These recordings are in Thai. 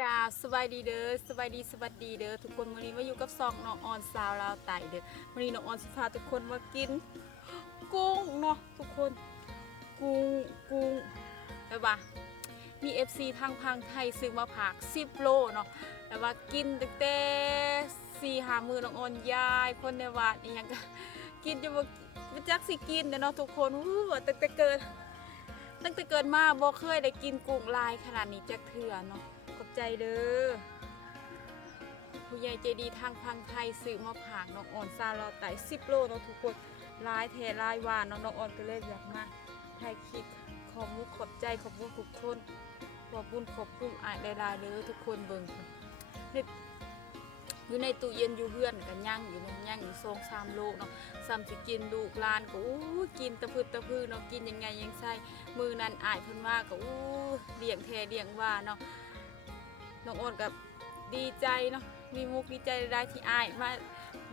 กาสบายดีเด้อสบายดีสวัสดีเด้อทุกคนวันนี้มาอยู่กับซองน้องออนสาวลาวไต่เด้อวันนี้น้องออนสิพาทุกคนมากินกุ้งเนาะทุกคนกุ้งแต่ว่ามี FC ทางพังไทยซื้อมาผัก10 โลเนาะแต่ว่ากินตั้งแต่4-5 มื้อน้องออนยายคนในวัดนี่ยังก็กินจนบ่จักสิกินเนาะทุกคนตั้งแต่เกิดมาบ่เคยได้กินกุ้งลายขนาดนี้จักเทื่อเนาะขอบใจเด้อผู้ใหญ่ใจดีทางพังไทยซื้อมาผากน้องอ่อนซาลอไต่10 โลเนาะทุกคนลายแท้ลายหวานน้องอ่อนก็เลยอยากมาถ่ายคลิปขอบมุกขอบใจขอบคุณทุกคนขอบคุณอ่านได้ๆเด้อทุกคนเบิ่งอยู่ในตู้เย็นอยู่เฮือนกันย่างอยู่อยู่2-3 โลเนาะซ้ำสิกินลูกหลานก็กินตะพือเนาะกินยังไงยังใส่มือนั้นอายเพิ่นว่าก็เลี้ยงแท้เลี้ยงว่าเนาะน้องโอนกับดีใจเนาะมีมุกดีใจได้ที่อายมา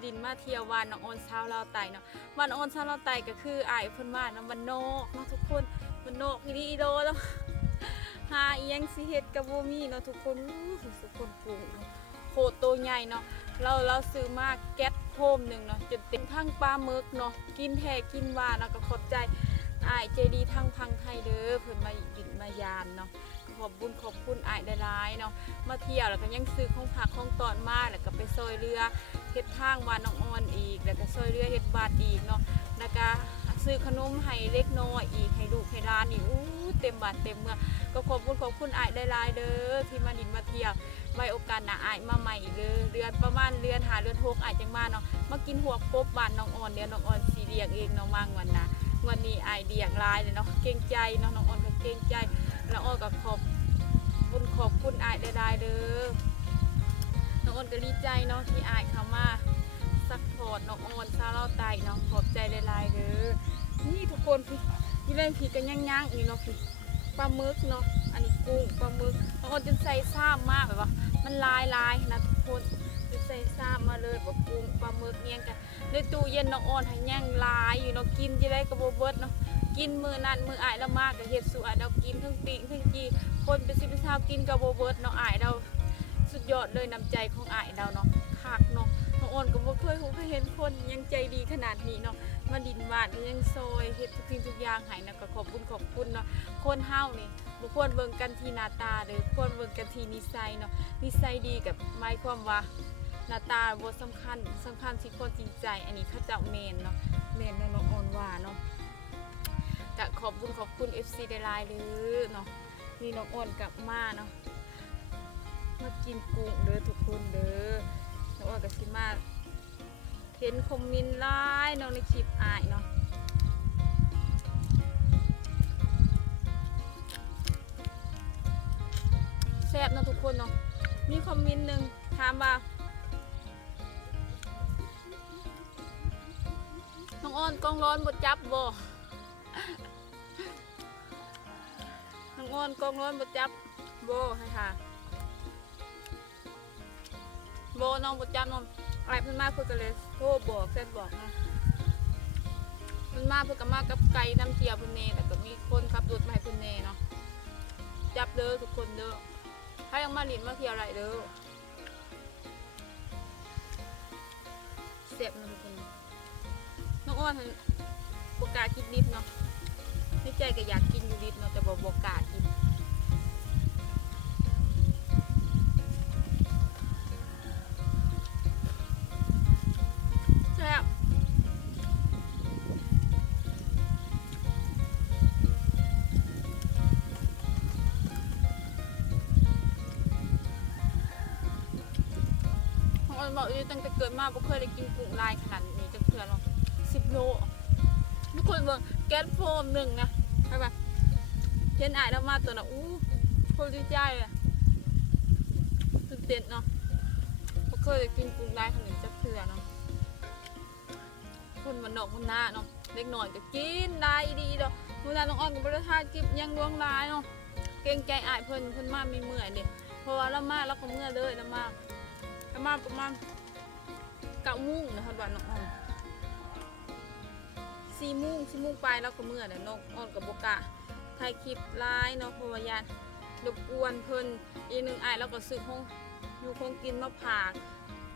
ดินมาเที่ยววานน้องโอนชาวลาวไต่เนาะวานน้องโอนชาวลาวไต่ก็คืออายเพิ่นว่าเนาะมันนอกเนาะทุกคนมันนอกอีโดเนาะหาอีหยังสิเฮ็ดก็บ่มีเนาะทุกคนทุกคนปลูกโคตรโตใหญ่เนาะเราซื้อมาแก๊สโคมหนึ่งเนาะจนเต็มทั้งปลาหมึกเนาะกินแท้กินหวานเนาะก็ขอบใจอายใจดีทั้งพังไทยเด้อเพิ่นมาดินมายามเนาะขอบคุณอายได้หลายเนาะมาเที่ยวแล้วก็ยังซื้อของผักของตอนมาแล้วก็ไปซอยเรือเฮ็ดทางวานน้องออนอีกแล้วก็ซอยเรือเฮ็ดบาทอีกเนาะแล้วก็ซื้อขนมให้เล็กน้อยอีกให้ลูกให้หลานอีกเต็มบ้านเต็มเมืองก็ขอบคุณอายได้หลายเด้อที่มาดินมาเที่ยวไว้โอกาสหน้าอายมาใหม่อีกเด้อเดือนประมาณเดือน6อายจังมาเนาะมากินหัวกบบ้านน้องออนเดี๋ยวน้องออนสิเลี้ยงเองเนาะมางวันนะวันนี้อายเลี้ยงหลายเลยเนาะเกรงใจเนาะน้องออนก็เกรงใจแล้วออนก็ขอบคุณอายได้เด้อน้องออนก็ดีใจเนาะที่อายเข้ามาซัพพอร์ตน้องออนชาวลาวไต่เนาะขอบใจหลายๆเด้อนี่ทุกคนพี่เล่นผีกันย่างนี่เนาะพี่ปลาหมึกเนาะอันนี้กุ้งปลาหมึกน้องออนจนใส่ซ้ำมากแบบว่ามันลายนะทุกคนจนใส่ซ้ำมาเลยแบบกุ้งปลาหมึกเนี่ยกันในตู้เย็นน้องออนให้ย่างลายอยู่เนาะกินจะได้กระโบเบิดเนาะกินมือนั้นมืออายแล้วมากกับเห็ดสูอายเรากินทั้งปีทั้งจีคนเป็น10 เป็น20กินกระโบเบิดเนาะอายเราสุดยอดเลยน้ำใจของอายเราเนาะคักเนาะน้องออนก็บ่เคยเห็นคนยังใจดีขนาดนี้เนาะมาดินหวานยังซอยเฮ็ดทุกสิ่งทุกอย่างให้นะก็ขอบคุณเนาะคนเฮานี่บ่ควรเบิ่งกันที่หน้าตาเด้อควรเบิ่งกันที่นิสัยเนาะนิสัยดีกับหมายความว่าหน้าตาบ่สำคัญที่คนจริงใจอันนี้เขาเจ้าเมนเนาะเมนน้องออนว่าเนาะก็ขอบคุณ FC ได้หลายเด้อเนาะนี่น้องออนกลับมาเนาะมากินกุ้งเด้อทุกคนเด้อน้องออนก็สิมาเห็นคอมเมนต์หลายเนาะในคลิปอายเนาะแซ่บเนาะทุกคนเนาะมีคอมเมนต์หนึ่งถามว่าน้องอ้อนกล้องร้อนบดจับบ่น้องอ้อนกล้องร้อนบดจับบ่ให้ค่ะบ่น้องบดจับน้องอะไรเพิ่นมาเพื่อกันเลยโทรบอกแฟนบอกนะเพิ่นมาเพื่อกันมากับไก่น้ำเจียวเพิ่นเน่แต่ก็มีคนขับรถมาให้เพิ่นเน่เนาะจับเด้อทุกคนเด้อถ้ายังมาหลินมาเที่ยวอะไรเด้อเสียบนะทุกคนน้องอ้อนบกล้ากินดิบเนาะในใจก็อยากกินอยู่ดิบเนาะแต่บกล้ากินแซ่บบอกเลยตั้งแต่เกิดมาบ่เคยได้กินกุ้งลายขนาดนี้จะเพื่อนหรอก10 โลทุกคนเบิ่งแก๊สโฟมหนึ่งนะใช่ปะเห็นอายแล้วมาตัวน่ะคนดีใจเลยตื่นเต้นเนาะบ่เคยได้กินกุ้งลายขนาดนี้จะเพื่อนเนาะคนมันนอกคนหน้าเนาะเล็กหน่อยก็กินได้ดีเนาะเวลาน้องอ้อนกับบริษัทกิบยังดวงลายเนาะเกรงใจอายเพิ่นมาไม่เมื่อยเนี่ยเพราะว่าเรามาแล้วก็เมื่อยเลยนะมาประมาณ9 โมงนะครับบ้านน้องอ้อน4 โมงไปแล้วก็เมื่อเนี่ยน้องอ้อนกับบกะถ่ายคลิปไลน์เนาะเพราะว่า รบกวนเพิ่นอีกหนึ่งอ้ายแล้วก็ซื้อห้องอยู่คงกินมาผาก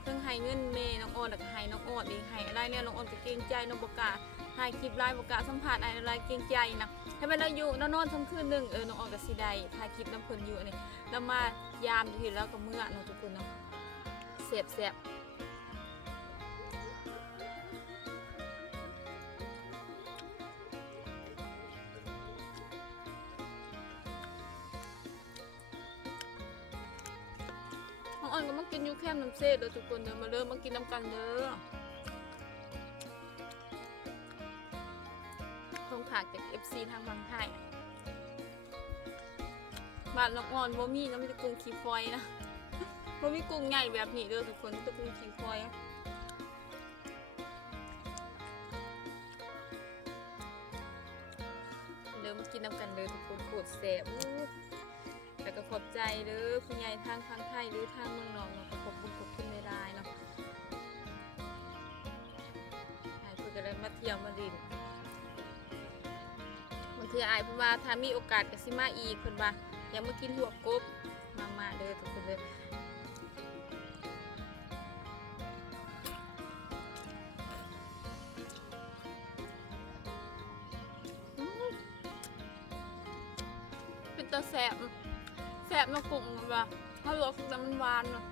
เพิ่งให้เงินเมน้องออนแล้วก็ให้น้องออนอีกให้อะไรเนี่ยน้องออนก็เกรงใจน้องบกาถ่ายคลิปไลฟ์บกาสัมผัสอะไรเกรงใจนะให้มันเราอยู่นอนทั้งคืนหนึ่งน้องออนกับซีได้ถ่ายคลิปน้ำเพิ่นอยู่อันนี้แล้วมายามทีแล้วก็เมื่อเนาะทุกคนเนาะเสียบน้องออนก็มากินยูแคมน้ำเซ่เด้อทุกคนเด้อมาเริ่มมากินน้ำกันเด้อทงผากจาก FC ทางบางไทยบ้านน้องออนบ่มีนะมีแต่กุ้งขี้ฟอยนะบ่มีกุ้งใหญ่แบบนี้เด้อทุกคนมีแต่กุ้งขี้ฟอยเริ่มมากินน้ำกันเด้อทุกคนโคตรแซ่บแล้วก็ขอบใจเด้อผู้ใหญ่ทางไทยหรือทางเมืองนอกเนาะก็ขอบคุณไม่ได้เนาะให้เพื่อนก็ได้มาเที่ยวมาดินมันคืออายเพิ่นว่าถ้ามีโอกาสก็สิมาอีกเพิ่นว่าอยากมากินหัวกบมาเด้อทุกคนเด้อเป็นตาแซ่บเนาะกุ้งมันว่าถ้าลวกแล้วมันหวานเนาะ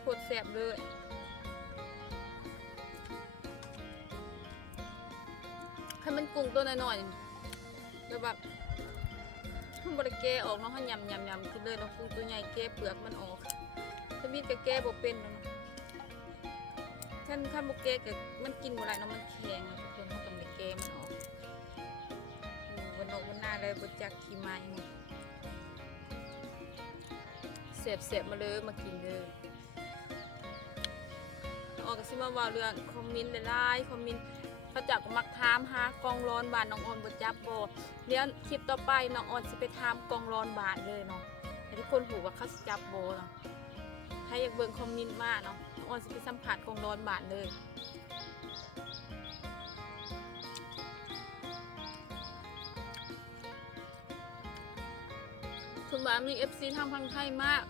โคตรแซ่บเลยให้มันกุ้งตัวน้อยๆแล้วแบบมันบริแกะออกเนาะให้ยำกินเลยเนาะกุ้งตัวใหญ่แกะเปลือกมันออกถ้ามีแต่แกะบ่เป็นเนาะขั้นบ่แกะก็มันกินบ่ได้เนาะมันแข็งทุกคนเขาต้องได้แกะมันออกวันนอกวันหน้าเลยบ่จักขี้ไม้เสียบมาเลยมากินเลยออกก็สิมาว่าเรื่องคอมเมนต์หลายๆคอมเมนต์เขาจักมักถามหากองร้อนบาทน้องออนบ่จับบ่เดี๋ยวคลิปต่อไปน้องออนสิไปถามกองร้อนบาทเลยเนาะให้ทุกคนรู้ว่าเขาสิจับบ่เนาะใครอยากเบิ่งคอมเมนต์มาเนาะน้องออนสิไปสัมภาษณ์กองร้อนบาทเลยคุณว่ามี FC ทางพังไทยมาก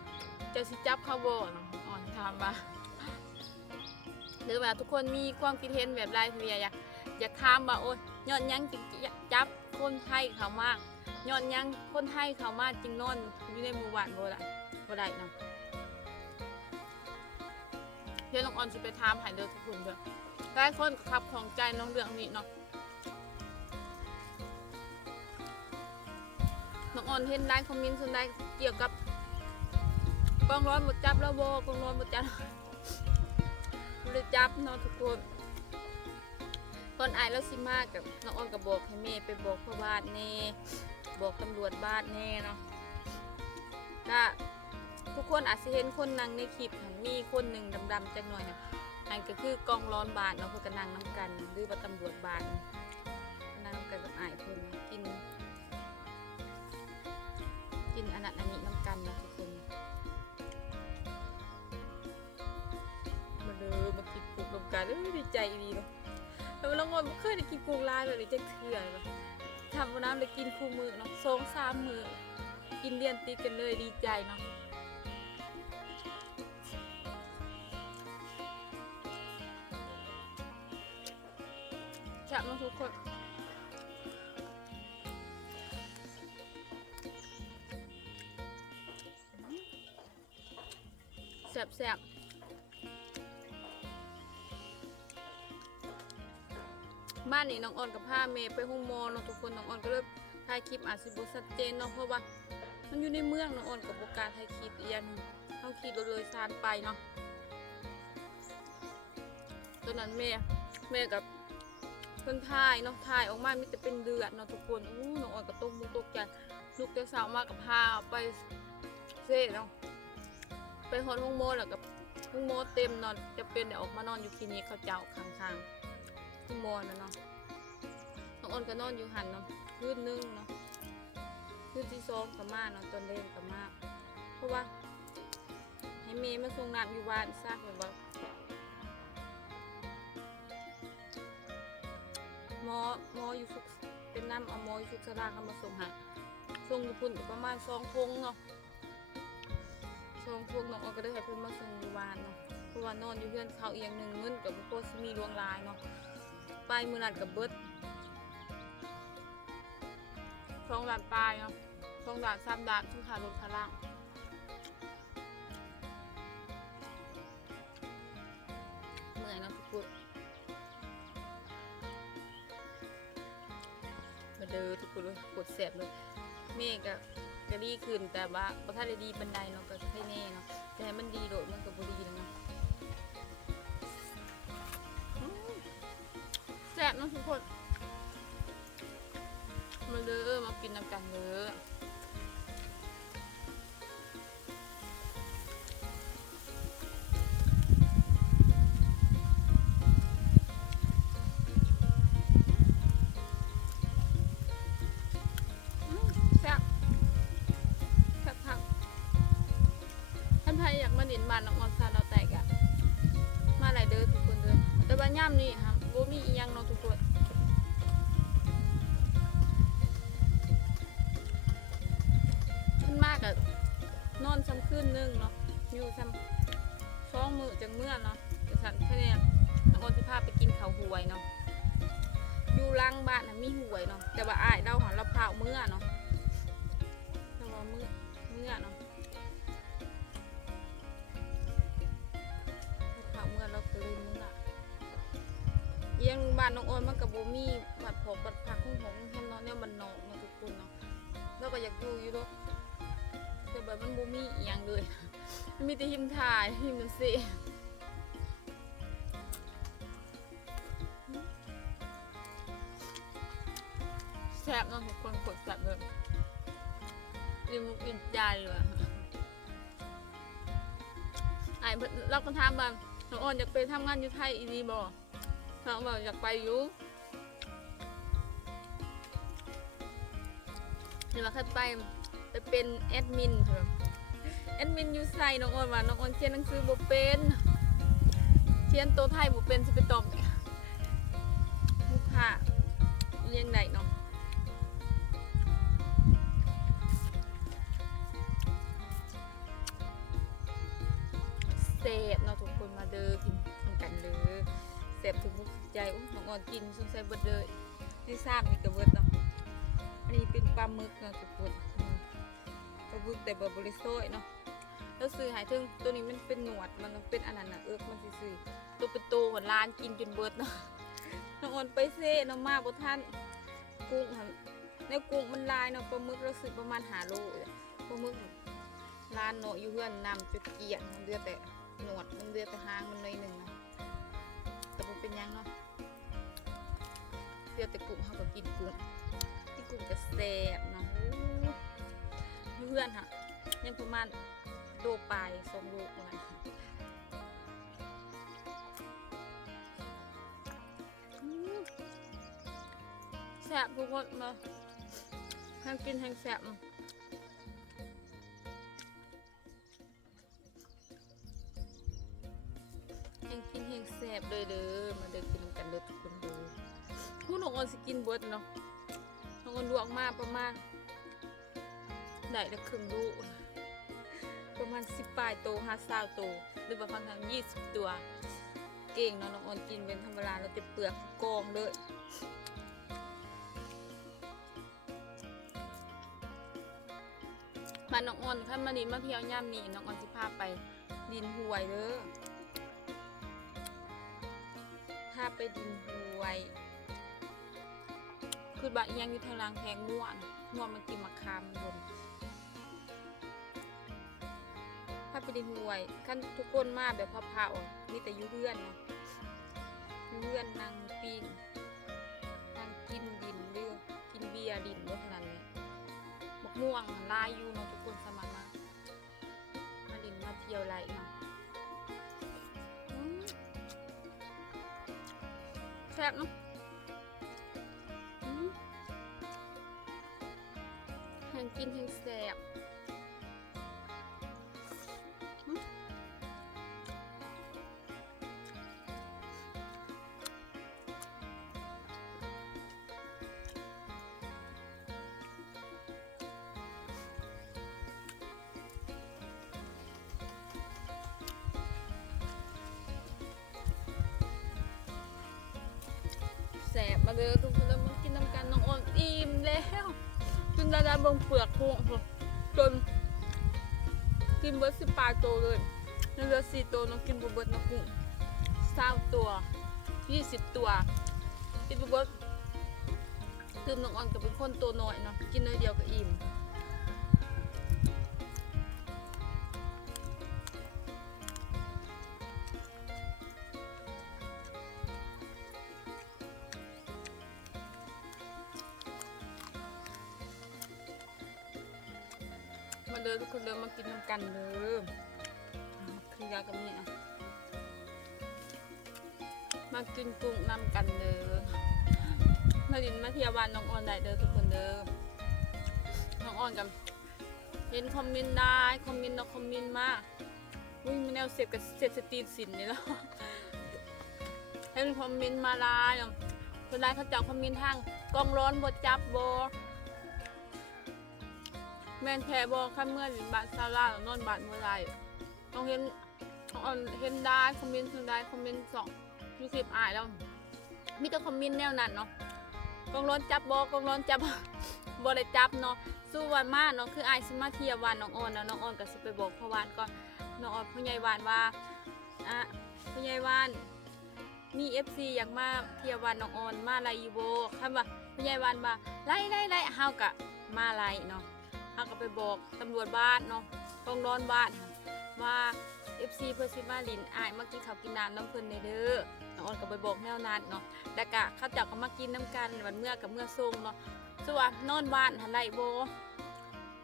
จะสิจับเขาบ่เนาะออนถามว่าหรือว่าทุกคนมีความคิดเห็นแบบไรที่อยากถามว่าโอ้ยย้อนยังจริงจับคนไทยเขามากย้อนยังคนไทยเขามากจริงนอนอยู่ในหมู่บ้านบ่ได้เนาะเดี๋ยวน้องออนสิไปถามให้เด้อทุกคนเด้อหลายคนขับของใจน้องเรื่องนี้เนาะน้องออนเห็นได้คอมเมนต์ส่วนใดเกี่ยวกับกองร้อนหมดจับแล้วบ่กองร้อนหมดจับเลยจับเนาะทุกคนตอนอายแล้วสิมากกับน้องออนกับบอกให้แม่ไปบอกพ่อบ้านแน่บอกตำรวจบ้านแน่เนาะก็ทุกคนอาจจะเห็นคนนั่งในคลิปมีคนหนึ่งดำๆจังหน่อยนะอันก็คือกองร้อนบาทเนาะเพื่อนก็นั่งน้ำกันหรือว่าตำรวจบาทนั่งกันกับอายเพิ่นกินอันนั้นอันนี้น้ำกันนะทุกคนมากินกุ้งน้ำกันดีใจดีเนาะแต่เราไม่เคยได้กินกุ้งลายแบบนี้จะเถื่อนเลยทำน้ำเลยกินคู่มือเนาะ2-3 มื้อกินเรียนติดกันเลยดีใจเนาะจับมาทุกคนแซ่บบ้านนี้น้องออนกับผ้าเมย์ไปห้องมอเนาะทุกคนน้องออนก็เริ่มถ่ายคลิปอาจสิบ่ชัดเจนเนาะเพราะว่ามันอยู่ในเมืองน้องออนกับโบกาถ่ายคลิปอีกอย่างนึงเขาขี่รถเลยซานไปเนาะตอนนั้นเมย์กับเพิ่นถ่ายเนาะถ่ายออกมามีแต่เป็นเลือดเนาะทุกคนน้องออนก็ตกใจลูกแต่สาวมากกับผ้าไปเซ่เนาะไปฮอดห้องโมแล้วกับห้องโมเต็มนอนจะเป็นได้ออกมานอนอยู่คลินิกเขาเจ้าข้างๆห้องโมนะเนาะน้องออนก็นอนอยู่หันเนาะคืนนึงเนาะคืนที่2กับมาเนาะตอนเล่นกับมาเพราะว่าให้เมย์มาส่งน้ำอยู่บ้านซากเลยบอกหมออยู่สุขเป็นน้ำเอาหมออยู่สุขสลาเขามาส่งหา ส่งญี่ปุ่นประมาณ2 ทงเนาะ2 ทงน้องออนก็ได้ให้เพิ่นมาส่งอยู่บ้านเนาะเพราะว่านอนอยู่เพื่อนเขาเอียงหนึ่งเงินกับพวกมีลวงลายเนาะไปมือนัดกับเบิด2 ด่านปลายเนาะ2 ด่าน3 ด่านทุกขารถขาล่างเมื่อยเนาะทุกคนมาเด้อทุกคนเลยปวดแสบเลยเมฆก็ดีขึ้นแต่ว่าบ่ทันได้ดีปานใดเนาะก็ให้แน่เนาะแต่ให้มันดีโดดมันก็บ่ดีแล้วเนาะแสบเนาะทุกคนมาเด้อมากินน้ำกันเด้อแซ่บแซ่บผักท่านใครอยากมาดินบ้านน้องออนซาเราแตกอะมาหลายเด้อทุกคนเด้อแต่ว่าย่ำนี่ค่ะบ่มีอีหยังเนาะทุกคนขึ้นมากอะนอนซ้ำคืนนึงเนาะอยู่ซ้ำ2 มื้อจังเมื่อเนาะแต่ฉันแค่นี้น้องออนสิพาไปกินข้าวหวยเนาะอยู่หลังบ้านมีหวยเนาะแต่ว่าอ้ายเราหาเราพาเมื่อเนาะแต่ว่าเมื่อเนาะพาเมื่อเราก็เลยเมื่อเอียงบ้านน้องออนมันกับโบมีบัดผอกบัดผักของเฮมเนาะเนี่ยมันนอกเนาะทุกคนเนาะเราก็อยากอยู่ด้วยแต่แบบมันโบมีอีหยังเลยมีแต่หิมถ่ายหิมมันสิแซ่บเนาะทุกคนกดแซ่บเลยอิ่มใจเลยไอ้เราก็ถามบ้างน้องออนอยากไปทำงานอยู่ไทยอีดีบ่น้องบอกอยากไปอยู่เดี๋ยวมาคัดไปเป็นแอดมินเถอะแอดมินอยู่ไซน้องออนว่าน้องออนเขียนหนังสือบ่เป็นเขียนตัวไทยบ่เป็นสิไปตอบลูกค้าเรียงไหนเนาะเสพเนาะทุกคนมาเด้อกินกันเลยเสพถึงมุกใจน้องออนกินสงสัยเบิดเลยที่ทราบนี่ก็เบิดเนาะอันนี้เป็นปลาหมึกเนาะทุกคนปลาหมึกแต่บริโซยเนาะแล้วซื้อหายถึงตัวนี้มันเป็นหนวดมันเป็นอันนั้นนะมันซื้อตัวเป็นโตหัวล้านกินจนเบิดเนาะน้องออนไปเซ่น้องมาบ่ท่านกุ้งในกุ้งมันลายเนาะปลาหมึกเราซื้อประมาณ5 โลปลาหมึกร้านเนาะอยู่เพื่อนนำจุดเกียนมันเลือแต่หนวดมันเลือแต่หางมันเลยหนึ่งนะแต่มันเป็นยังเนาะเลือแต่กุ้งเขาก็กินกุ้งที่กุ้งจะแซ่บเนาะเพื่อนค่ะยังประมาณโลปลาย2 โลประมาณแซ่บทุกคนมาให้กินให้แซ่บกินแห้งแซ่บเลยเด้อมาเดินกินกันเด้อทุกคนเด้อผู้น้องออนสิกินเบิดเนาะน้องออนลวกมาประมาณได้ละครึ่งลูกประมาณ10 ปลายโต50 โตหรือว่าบางครั้ง20 ตัวเก่งเนาะน้องออนกินเป็นธรรมดาแล้วจะเปลือกกองเลยมาน้องออนขั้นมาดินมาเที่ยวย่ามนี่น้องออนสิพาไปดินหวยเด้อพาไปดินหวยคือบ่ยังอยู่ทางล่างแพงง่วนมันกินมะขามบนพาไปดินหวยขั้นทุกคนมาแบบเผาๆมีแต่อยู่เพื่อนเนาะอยู่เพื่อนนั่งปิ้งนั่งกินดินเด้อกินเบียร์ดินเด้อขนาดนี้มะม่วงลายอยู่เนาะทุกคนสมัครมาดินมาเที่ยวไรเนาะแซ่บเนาะแห้งกินแห้งแซ่บ มาเด้อทุกคนแล้วมากินน้ำกันน้องออนอิ่มแล้วจนดาบงเปลือกหัวจนกินเบิร์ด18 ตัวเลยเหลือ4 ตัวน้องกินเบิร์ดน้องกุ้ง20 ตัว20 ตัวกินเบิร์ดคือน้องออนก็เป็นคนตัวน้อยเนาะกินน้อยเดียวก็อิ่มมาเดินทุกคนเดินมากินน้ำกันเลยคือยากับนี่นะมากินกุ้งน้ำกันเลยมาดินมาเที่ยวบ้านน้องออนได้เด้อทุกคนเด้อน้องออนกับเห็นคอมเมนต์ได้คอมเมนต์เราคอมเมนต์มาวิ่งแนวเสพกับเสพสตรีนสินนี่แล้วให้คอมเมนต์มาลายคนร้ายเขาจับคอมเมนต์ทางกองร้อนบดจับบแม่นแท้บขั้นเมื่อหรือบาทซาร่านอนบาทเมื่อไรต้องเห็นได้คอมเมนต์ได้คอมเมนต์2 ยูคลิปอ่านแล้วมีแต่คอมเมนต์แนวนั้นเนาะกองร้อนจับบกองร้อนจับบได้จับเนาะสู้วันมากเนาะคือไอซิมาเทียวานน้องออนแล้วน้องออนก็สิไปบอกพ่อวานก่อนน้องออนพ่อใหญ่วานว่าพ่อใหญ่วานมี FC อยากมาเทียวานน้องออนมาไลยูโบคำว่าพ่อใหญ่วานว่าไล่เฮากะมาไลเนาะเฮาก็ไปบอกตำรวจบ้านเนาะกองร้อนบ้านว่า FC เพื่อซิมาลินอายมากินข้าวกินน้ำน้ำเพิ่นเด้อน้องออนก็ไปบอกแนวนั้นเนาะแล้วก็เขาจับก็มากินน้ำกันวันเมื่อกับเมื่อส่งเนาะส่วนนอนบ้านหันไดโบ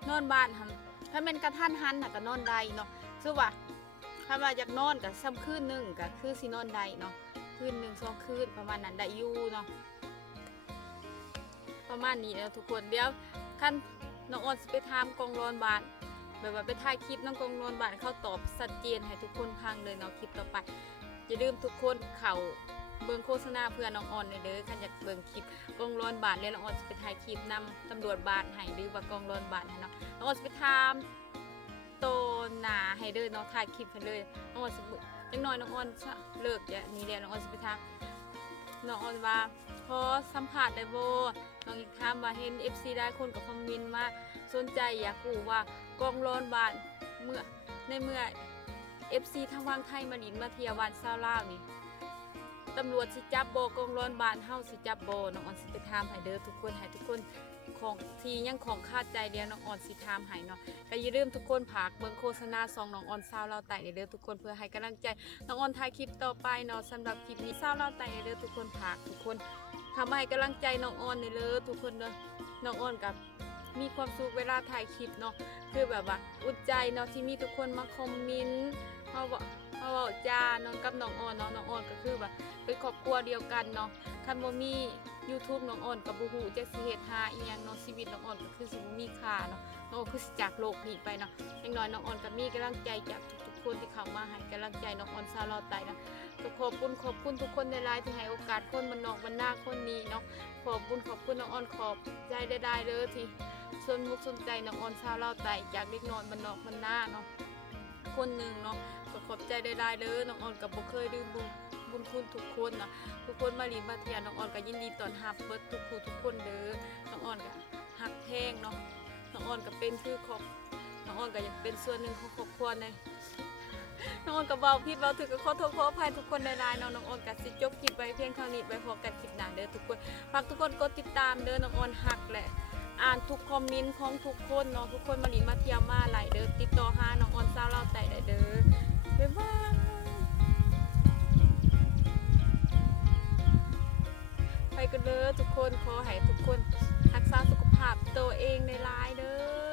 นอนบ้านหันถ้าเป็นกระทันหันน่ะก็นอนได้เนาะส่วนถ้าว่าอยากนอนก็ซ้ำคืนนึงก็คือสินอนได้เนาะคืน1 2 คืนประมาณนั้นได้อยู่เนาะประมาณนี้แล้วทุกคนเดี๋ยวขั้นน้องออนสิไปถามกองร้อนบ้านแบบว่าไปถ่ายคลิปน้องกองนวลบานเข้าตอบชัดเจนให้ทุกคนพังเลยเนาะคลิปต่อไปอย่าลืมทุกคนเข่าเบิ่งโฆษณาเพื่อน้องออนเลยเด้อขันอยากเบิ่งคลิปกองนวลบานเลยน้องออนจะไปถ่ายคลิปนำตำรวจบานให้หรือว่ากองนวลบานให้เนาะน้องออนจะไปทำโตหนาให้เด้อเนาะถ่ายคลิปให้เลยน้องออนจะยังน้อยน้องออนเลิกอย่างนี้แล้วน้องออนจะไปทำน้องออนว่าขอสัมผัสได้โบน้องอีกถามว่าเห็น FC ได้คนกับคอมเมนต์มาสนใจอยากรู้ว่ากองร้อนบานเมื่อ FC ทางวังไทยมาลินมาเที่ยววันซาลาวนี่ตำรวจสิจับโบกองร้อนบานเฮาสิจับโบน้องออนสิไปถามให้เด้อทุกคนให้ทุกคนของทียังของคาดใจเดียวน้องออนสิถามให้เนาะก็อย่าลืมทุกคนฝากเบิ่งโฆษณา2น้องออนซาวลาวไต่เด้อทุกคนเพื่อให้กำลังใจน้องออนถ่ายคลิปต่อไปเนาะสำหรับคลิปนี้ซาวลาวไต่เด้อทุกคนฝากทุกคนทำให้กำลังใจน้องออนเด้อทุกคนเด้อน้องออนกับมีความสุขเวลาถ่ายคลิปเนาะคือแบบว่าอุ่นใจเนาะที่มีทุกคนมาคอมเมนต์เขาบอกจ้าน้องกับน้องออนเนาะน้องออนก็คือแบบเป็นครอบครัวเดียวกันเนาะคันบ่มี YouTube น้องออนกับบ่ฮู้จักสิเฮ็ดหาอีหยังเนาะชีวิตน้องออนก็คือสิบ่มีค่าเนาะน้องออนคือสิจากโลกนี้ไปเนาะอย่างน้อยน้องออนก็มีกำลังใจจากทุกๆคนที่เข้ามาให้กำลังใจน้องออนซาวลาวไต่นะก็ขอบคุณทุกคนในไลน์ที่ให้โอกาสคนบ้านนอกบ้านนาคนนี้เนาะขอบคุณน้องออนขอบใจได้ๆเด้อที่สนมุกสนใจน้องออนซาวลาวไต่จากเด็กน้อยบ้านนอกบ้านนาเนาะคนหนึ่งเนาะก็ขอบใจได้ๆเด้อน้องออนกับบ่เคยลืมบุญคุณทุกคนนะทุกคนมาลีมาเทียน้องออนก็ยินดีต้อนรับเบิดทุกคนเด้อน้องออนก็ฮักแพงเนาะน้องออนก็เป็นคือครอบน้องออนก็อยากเป็นส่วนหนึ่งของครอบครัวในน้องออนก็เบาผิดเบาถึงก็ขอโทษขออภัยทุกคนในไลน์เนาะน้องออนก็สิจบคลิปไว้เพียงเท่านี้ไปพบกันคลิปหน้าเด้อทุกคนฝากทุกคนกดติดตามเด้อน้องออนฮักแหละอ่านทุกคอมเมนต์ของทุกคนเนาะทุกคนมาลีมาเที่ยวมาไหลเด้อติดต่อหาน้องออนซาวลาวไต่ได้เด้อบ๊ายบายไปกันเด้อทุกคนขอให้ทุกคนรักษาสุขภาพตัวเองในไลน์เด้อ